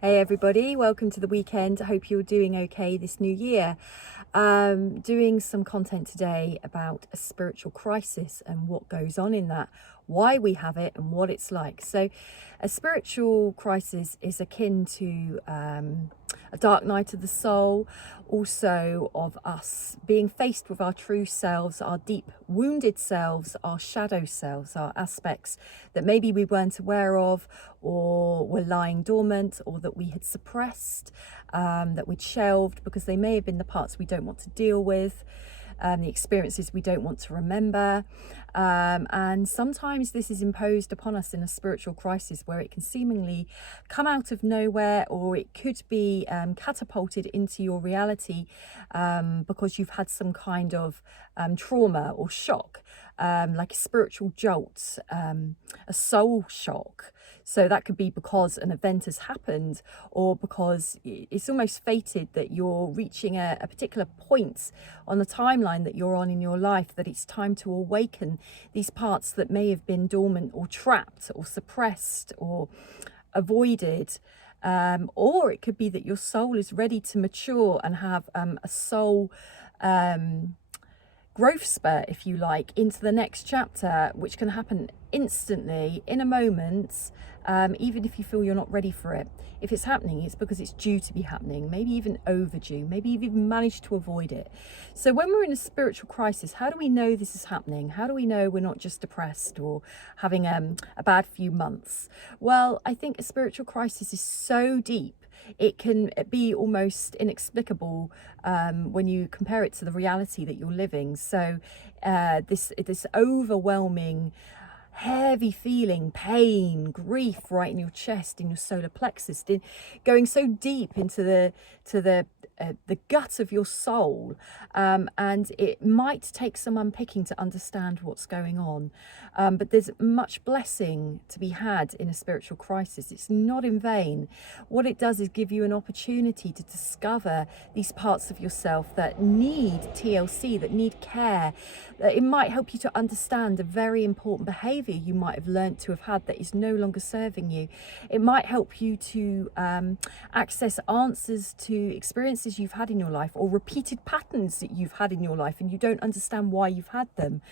Hey everybody, welcome to the weekend. I hope you're doing okay this new year. Doing some content today about a spiritual crisis and what goes on in that, why we have it and what it's like. So a spiritual crisis is akin to a dark night of the soul, also of us being faced with our true selves, our deep wounded selves, our shadow selves, our aspects that maybe we weren't aware of or were lying dormant or that we had suppressed, that we'd shelved because they may have been the parts we don't want to deal with, the experiences we don't want to remember. And sometimes this is imposed upon us in a spiritual crisis where it can seemingly come out of nowhere, or it could be catapulted into your reality because you've had some kind of trauma or shock, like a spiritual jolt, a soul shock. So that could be because an event has happened, or because it's almost fated that you're reaching a particular point on the timeline that you're on in your life, that it's time to awaken these parts that may have been dormant or trapped or suppressed or avoided. Or it could be that your soul is ready to mature and have a soul growth spurt, if you like, into the next chapter, which can happen instantly, in a moment, even if you feel you're not ready for it. If it's happening, it's because it's due to be happening, maybe even overdue, maybe you've even managed to avoid it. So when we're in a spiritual crisis, how do we know this is happening? How do we know we're not just depressed or having a bad few months? Well, I think a spiritual crisis is so deep, it can be almost inexplicable when you compare it to the reality that you're living. So this overwhelming, heavy feeling, pain, grief right in your chest, in your solar plexus, going so deep into the gut of your soul, and it might take some unpicking to understand what's going on, but there's much blessing to be had in a spiritual crisis. It's not in vain. What it does is give you an opportunity to discover these parts of yourself that need TLC, that need care. It might help you to understand a very important behavior you might have learned to have had that is no longer serving you. It might help you to access answers to experiences you've had in your life, or repeated patterns that you've had in your life and you don't understand why you've had them.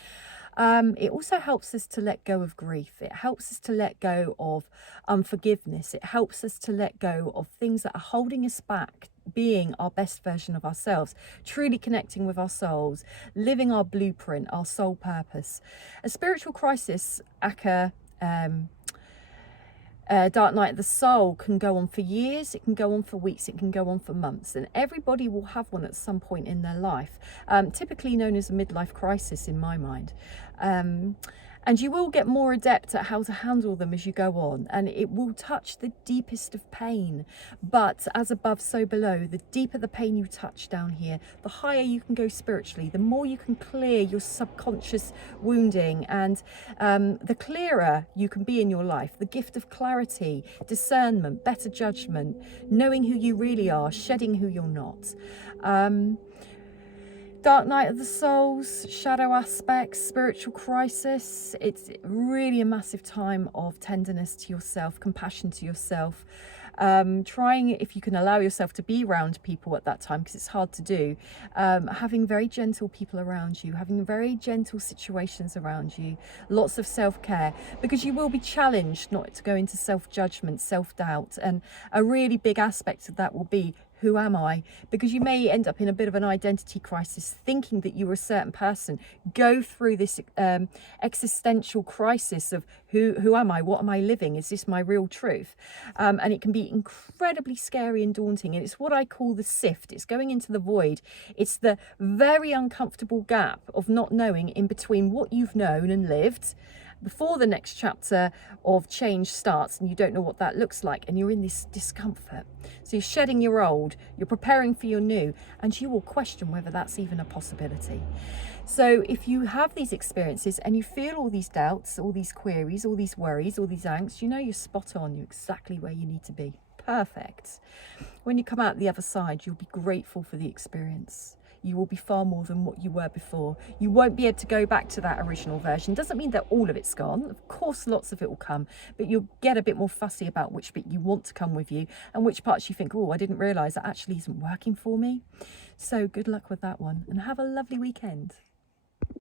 It also helps us to let go of grief. It helps us to let go of unforgiveness. It helps us to let go of things that are holding us back, being our best version of ourselves, truly connecting with our souls, living our blueprint, our soul purpose. A spiritual crisis, aka dark night of the soul, can go on for years, it can go on for weeks, it can go on for months, and everybody will have one at some point in their life, typically known as a midlife crisis in my mind. And you will get more adept at how to handle them as you go on, and it will touch the deepest of pain. But as above, so below. The deeper the pain you touch down here, the higher you can go spiritually, the more you can clear your subconscious wounding, and the clearer you can be in your life. The gift of clarity, discernment, better judgment, knowing who you really are, shedding who you're not. Dark night of the souls, shadow aspects, spiritual crisis. It's really a massive time of tenderness to yourself, compassion to yourself. Trying, if you can allow yourself to be around people at that time, because it's hard to do, having very gentle people around you, having very gentle situations around you, lots of self-care, because you will be challenged not to go into self-judgment, self-doubt, and a really big aspect of that will be, who am I? Because you may end up in a bit of an identity crisis, thinking that you're a certain person. Go through this existential crisis of who am I? What am I living? Is this my real truth? And it can be incredibly scary and daunting. And it's what I call the sift. It's going into the void. It's the very uncomfortable gap of not knowing in between what you've known and lived before the next chapter of change starts, and you don't know what that looks like, and you're in this discomfort. So you're shedding your old, you're preparing for your new, and you will question whether that's even a possibility. So if you have these experiences and you feel all these doubts, all these queries, all these worries, all these angst, you know you're spot on, you're exactly where you need to be. Perfect. When you come out the other side, you'll be grateful for the experience. you will be far more than what you were before. You won't be able to go back to that original version. Doesn't mean that all of it's gone. Of course, lots of it will come, but you'll get a bit more fussy about which bit you want to come with you and which parts you think, oh, I didn't realise that actually isn't working for me. So good luck with that one, and have a lovely weekend.